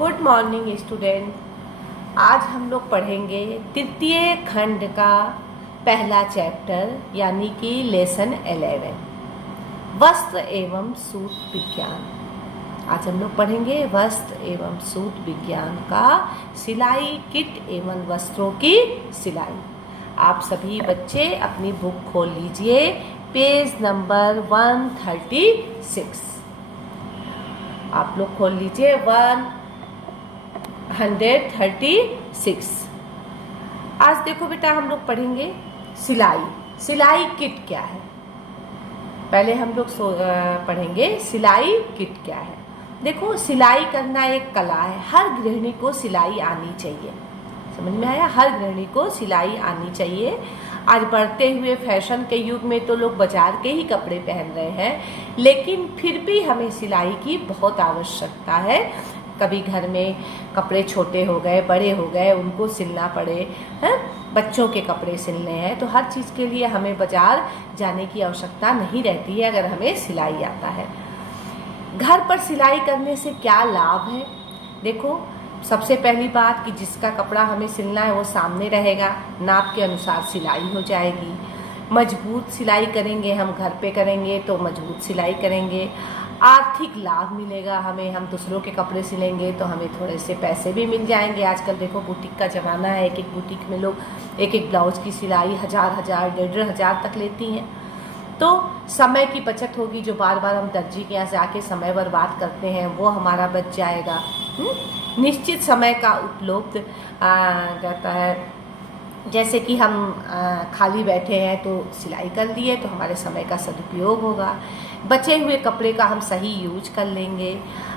Good morning student. आज हम लोग पढ़ेंगे तृतीय खंड का पहला चैप्टर यानी कि लेसन 11 वस्त्र एवं सूत विज्ञान। आज हम लोग पढ़ेंगे वस्त्र एवं सूत विज्ञान का सिलाई किट एवं वस्त्रों की सिलाई। आप सभी बच्चे अपनी बुक खोल लीजिए, पेज नंबर 136 आप लोग खोल लीजिए 136। आज देखो बेटा हम लोग पढ़ेंगे सिलाई किट क्या है। पहले हम लोग पढ़ेंगे सिलाई किट क्या है। देखो सिलाई करना एक कला है, हर गृहिणी को सिलाई आनी चाहिए। समझ में आया? हर गृहिणी को सिलाई आनी चाहिए। आज बढ़ते हुए फैशन के युग में तो लोग बाजार के ही कपड़े पहन रहे हैं, लेकिन फिर भी हमें सिलाई की बहुत आवश्यकता है। कभी घर में कपड़े छोटे हो गए, बड़े हो गए, उनको सिलना पड़े हैं, बच्चों के कपड़े सिलने हैं, तो हर चीज़ के लिए हमें बाजार जाने की आवश्यकता नहीं रहती है अगर हमें सिलाई आता है। घर पर सिलाई करने से क्या लाभ है? देखो सबसे पहली बात कि जिसका कपड़ा हमें सिलना है वो सामने रहेगा, नाप के अनुसार सिलाई हो जाएगी। मजबूत सिलाई करेंगे, हम घर पे करेंगे तो मजबूत सिलाई करेंगे। आर्थिक लाभ मिलेगा हमें, हम दूसरों के कपड़े सिलेंगे तो हमें थोड़े से पैसे भी मिल जाएंगे। आजकल देखो बुटीक का ज़माना है, एक एक बुटीक में लोग एक एक ब्लाउज़ की सिलाई 1000 1,500 तक लेती हैं। तो समय की बचत होगी, जो बार बार हम दर्जी के यहाँ से आके समय बर्बाद करते हैं वो हमारा बच जाएगा। निश्चित समय का उपलब्ध रहता है। जैसे कि हम खाली बैठे हैं तो सिलाई कर लिए तो हमारे समय का सदुपयोग होगा। बचे हुए कपड़े का हम सही यूज कर लेंगे,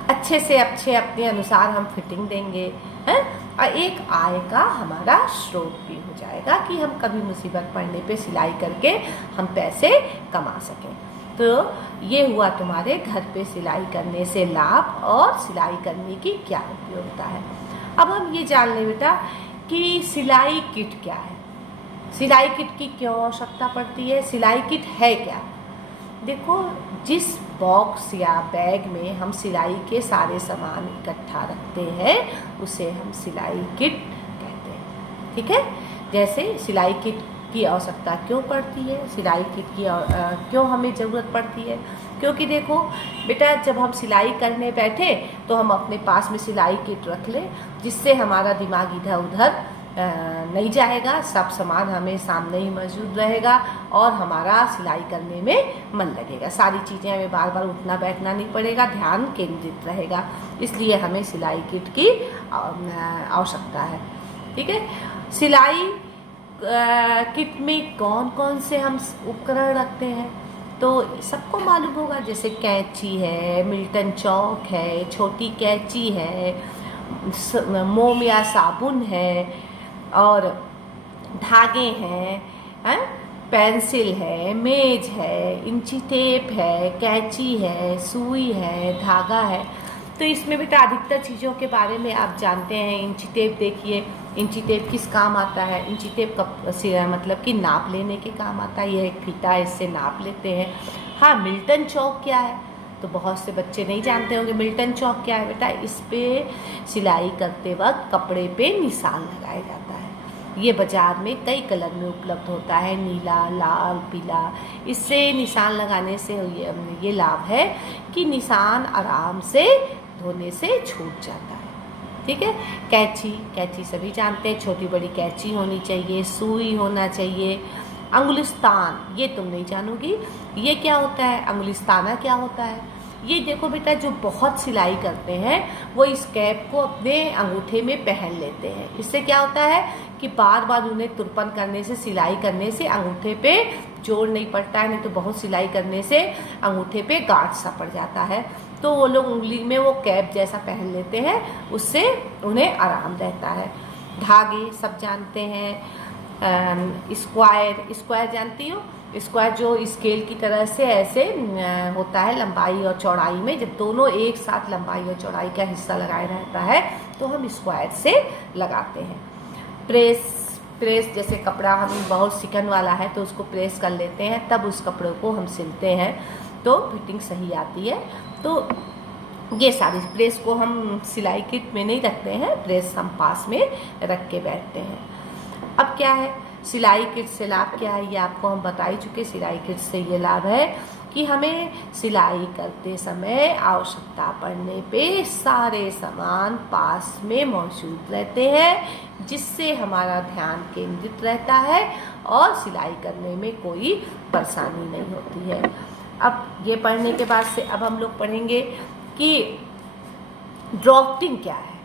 अच्छे से अच्छे अपने अनुसार हम फिटिंग देंगे हैं, और एक आय का हमारा स्रोत भी हो जाएगा कि हम कभी मुसीबत पड़ने पे सिलाई करके हम पैसे कमा सकें। तो ये हुआ तुम्हारे घर पे सिलाई करने से लाभ और सिलाई करने की क्या उपयोगिता है। अब हम ये जान लें बेटा कि सिलाई किट क्या है, सिलाई किट की क्यों आवश्यकता पड़ती है, सिलाई किट है क्या। देखो जिस बॉक्स या बैग में हम सिलाई के सारे सामान इकट्ठा रखते हैं उसे हम सिलाई किट कहते हैं। ठीक है, जैसे सिलाई किट की आवश्यकता क्यों पड़ती है, सिलाई किट की क्यों हमें ज़रूरत पड़ती है। क्योंकि देखो बेटा जब हम सिलाई करने बैठे तो हम अपने पास में सिलाई किट रख लें, जिससे हमारा दिमाग इधर उधर नहीं जाएगा, सब सामान हमें सामने ही मौजूद रहेगा और हमारा सिलाई करने में मन लगेगा। सारी चीज़ें हमें बार बार उठना बैठना नहीं पड़ेगा, ध्यान केंद्रित रहेगा। इसलिए हमें सिलाई किट की आवश्यकता है। ठीक है, सिलाई किट में कौन कौन से हम उपकरण रखते हैं तो सबको मालूम होगा। जैसे कैंची है, मिल्टन चौक है, छोटी कैंची है, मोम या साबुन है, और धागे हैं, पेंसिल है, मेज है, इंची टेप है, कैंची है, सुई है, धागा है। तो इसमें बेटा अधिकतर चीज़ों के बारे में आप जानते हैं। इंची टेप देखिए, इंची टेप किस काम आता है। इंची टेप मतलब कि नाप लेने के काम आता है। यह एक फीता है, इससे नाप लेते हैं। हाँ, मिल्टन चौक क्या है तो बहुत से बच्चे नहीं जानते होंगे। मिल्टन चौक क्या है बेटा, इस पे सिलाई करते वक्त कपड़े पे निशान लगाया जाता है। ये बाज़ार में कई कलर में उपलब्ध होता है, नीला, लाल, पीला। इससे निशान लगाने से ये लाभ है कि निशान आराम से धोने से छूट जाता है। ठीक है, कैंची सभी जानते हैं, छोटी बड़ी कैंची होनी चाहिए, सुई होना चाहिए। अंगुलिस्तान ये तुम नहीं जानोगी, ये क्या होता है, अंगुलिस्ताना क्या होता है। ये देखो बेटा जो बहुत सिलाई करते हैं वो इस कैप को अपने अंगूठे में पहन लेते हैं। इससे क्या होता है कि बार बार उन्हें तुरपन करने से, सिलाई करने से अंगूठे पे जोर नहीं पड़ता है, नहीं तो बहुत सिलाई करने से अंगूठे पे गांठ सा पड़ जाता है। तो वो लोग उंगली में वो कैप जैसा पहन लेते हैं, उससे उन्हें आराम रहता है। धागे सब जानते हैं। स्क्वायर जानती हो, स्क्वायर जो स्केल की तरह से ऐसे होता है लंबाई और चौड़ाई में। जब दोनों एक साथ लंबाई और चौड़ाई का हिस्सा लगाया रहता है तो हम स्क्वायर से लगाते हैं। प्रेस जैसे कपड़ा हम बहुत चिकन वाला है तो उसको प्रेस कर लेते हैं, तब उस कपड़े को हम सिलते हैं तो फिटिंग सही आती है। तो ये सारी प्रेस को हम सिलाई किट में नहीं रखते हैं, प्रेस हम पास में रख के बैठते हैं। अब क्या है सिलाई किट से लाभ क्या है, ये आपको हम बता ही चुके। सिलाई किट से ये लाभ है कि हमें सिलाई करते समय आवश्यकता पड़ने पे सारे सामान पास में मौजूद रहते हैं, जिससे हमारा ध्यान केंद्रित रहता है और सिलाई करने में कोई परेशानी नहीं होती है। अब ये पढ़ने के बाद से अब हम लोग पढ़ेंगे कि ड्राफ्टिंग क्या है,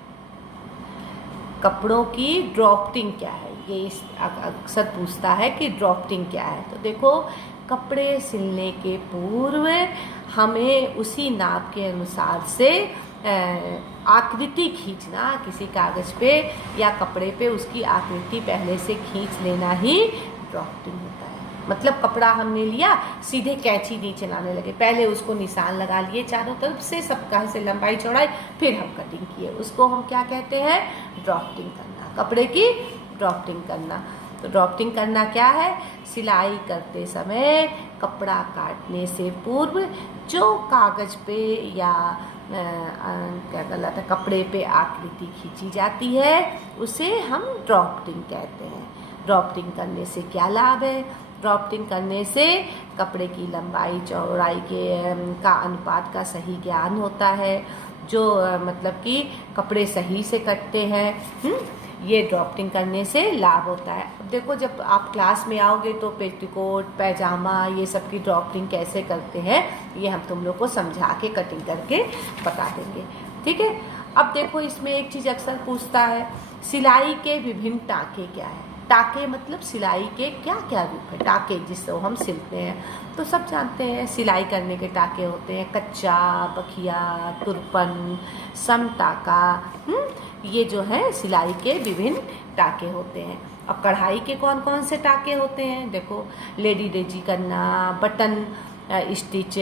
कपड़ों की ड्राफ्टिंग क्या है। ये अक्सर पूछता है कि ड्राफ्टिंग क्या है। तो देखो कपड़े सिलने के पूर्व हमें उसी नाप के अनुसार से आकृति खींचना, किसी कागज पे या कपड़े पे उसकी आकृति पहले से खींच लेना ही ड्राफ्टिंग होता है। मतलब कपड़ा हमने लिया, सीधे कैंची नहीं चलाने लगे, पहले उसको निशान लगा लिए चारों तरफ से, सबका से लंबाई चौड़ाई, फिर हम कटिंग किए, उसको हम क्या कहते हैं, ड्राफ्टिंग करना, कपड़े की ड्राफ्टिंग करना। तो ड्राफ्टिंग करना क्या है, सिलाई करते समय कपड़ा काटने से पूर्व जो कागज पे या क्या गलत है, कपड़े पे आकृति खींची जाती है उसे हम ड्राफ्टिंग कहते हैं। ड्राफ्टिंग करने से क्या लाभ है, ड्राफ्टिंग करने से कपड़े की लंबाई चौड़ाई का अनुपात का सही ज्ञान होता है, जो मतलब कि कपड़े सही से कटते हैं। ये ड्राफ्टिंग करने से लाभ होता है। अब देखो जब आप क्लास में आओगे तो पेटीकोट, पैजामा, ये सब की ड्राफ्टिंग कैसे करते हैं ये हम तुम लोग को समझा के कटिंग करके बता देंगे, ठीक है। अब देखो इसमें एक चीज़ अक्सर पूछता है, सिलाई के विभिन्न टाँके क्या है। टाके मतलब सिलाई के क्या क्या रूप है, टाके जिससे हम सिलते हैं। तो सब जानते हैं सिलाई करने के टाके होते हैं, कच्चा, बखिया, तुरपन, सम टाका, ये जो है सिलाई के विभिन्न टाके होते हैं। अब कढ़ाई के कौन कौन से टाके होते हैं, देखो लेडी डेजी करना, बटन स्टिच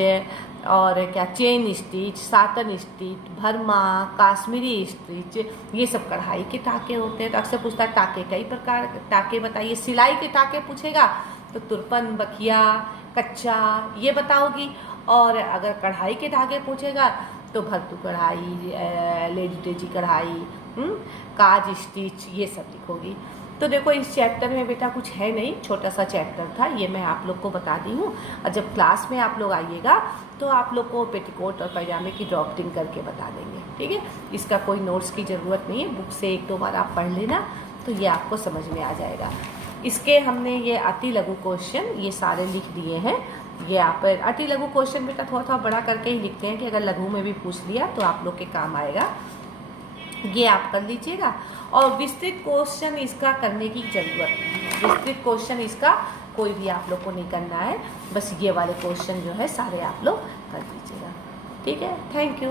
और क्या चेन स्टिच, साटन स्टिच, भरमा, काश्मीरी स्टिच, ये सब कढ़ाई के टाके होते हैं। तो अक्सर पूछता है टाके कई प्रकार, टाके बताइए। सिलाई के टाके पूछेगा तो तुरपन, बखिया, कच्चा ये बताओगी, और अगर कढ़ाई के टाके पूछेगा तो भरतू कढ़ाई, लेडी डेजी कढ़ाई, काज स्टिच, ये सब लिखोगी। तो देखो इस चैप्टर में बेटा कुछ है नहीं, छोटा सा चैप्टर था, ये मैं आप लोग को बता दी हूँ। और जब क्लास में आप लोग आइएगा तो आप लोग को पेटीकोट और पैजामे की ड्राफ्टिंग करके बता देंगे, ठीक है। इसका कोई नोट्स की ज़रूरत नहीं है, बुक से एक दो बार आप पढ़ लेना तो ये आपको समझ में आ जाएगा। इसके हमने ये अति लघु क्वेश्चन ये सारे लिख दिए हैं। ये आप अति लघु क्वेश्चन बेटा थोड़ा थोड़ा बड़ा करके ही लिखते हैं कि अगर लघु में भी पूछ लिया तो आप लोग के काम आएगा, ये आप कर लीजिएगा। और विस्तृत क्वेश्चन इसका करने की ज़रूरत नहीं, विस्तृत क्वेश्चन इसका कोई भी आप लोग को नहीं करना है, बस ये वाले क्वेश्चन जो है सारे आप लोग कर लीजिएगा, ठीक है। Thank you.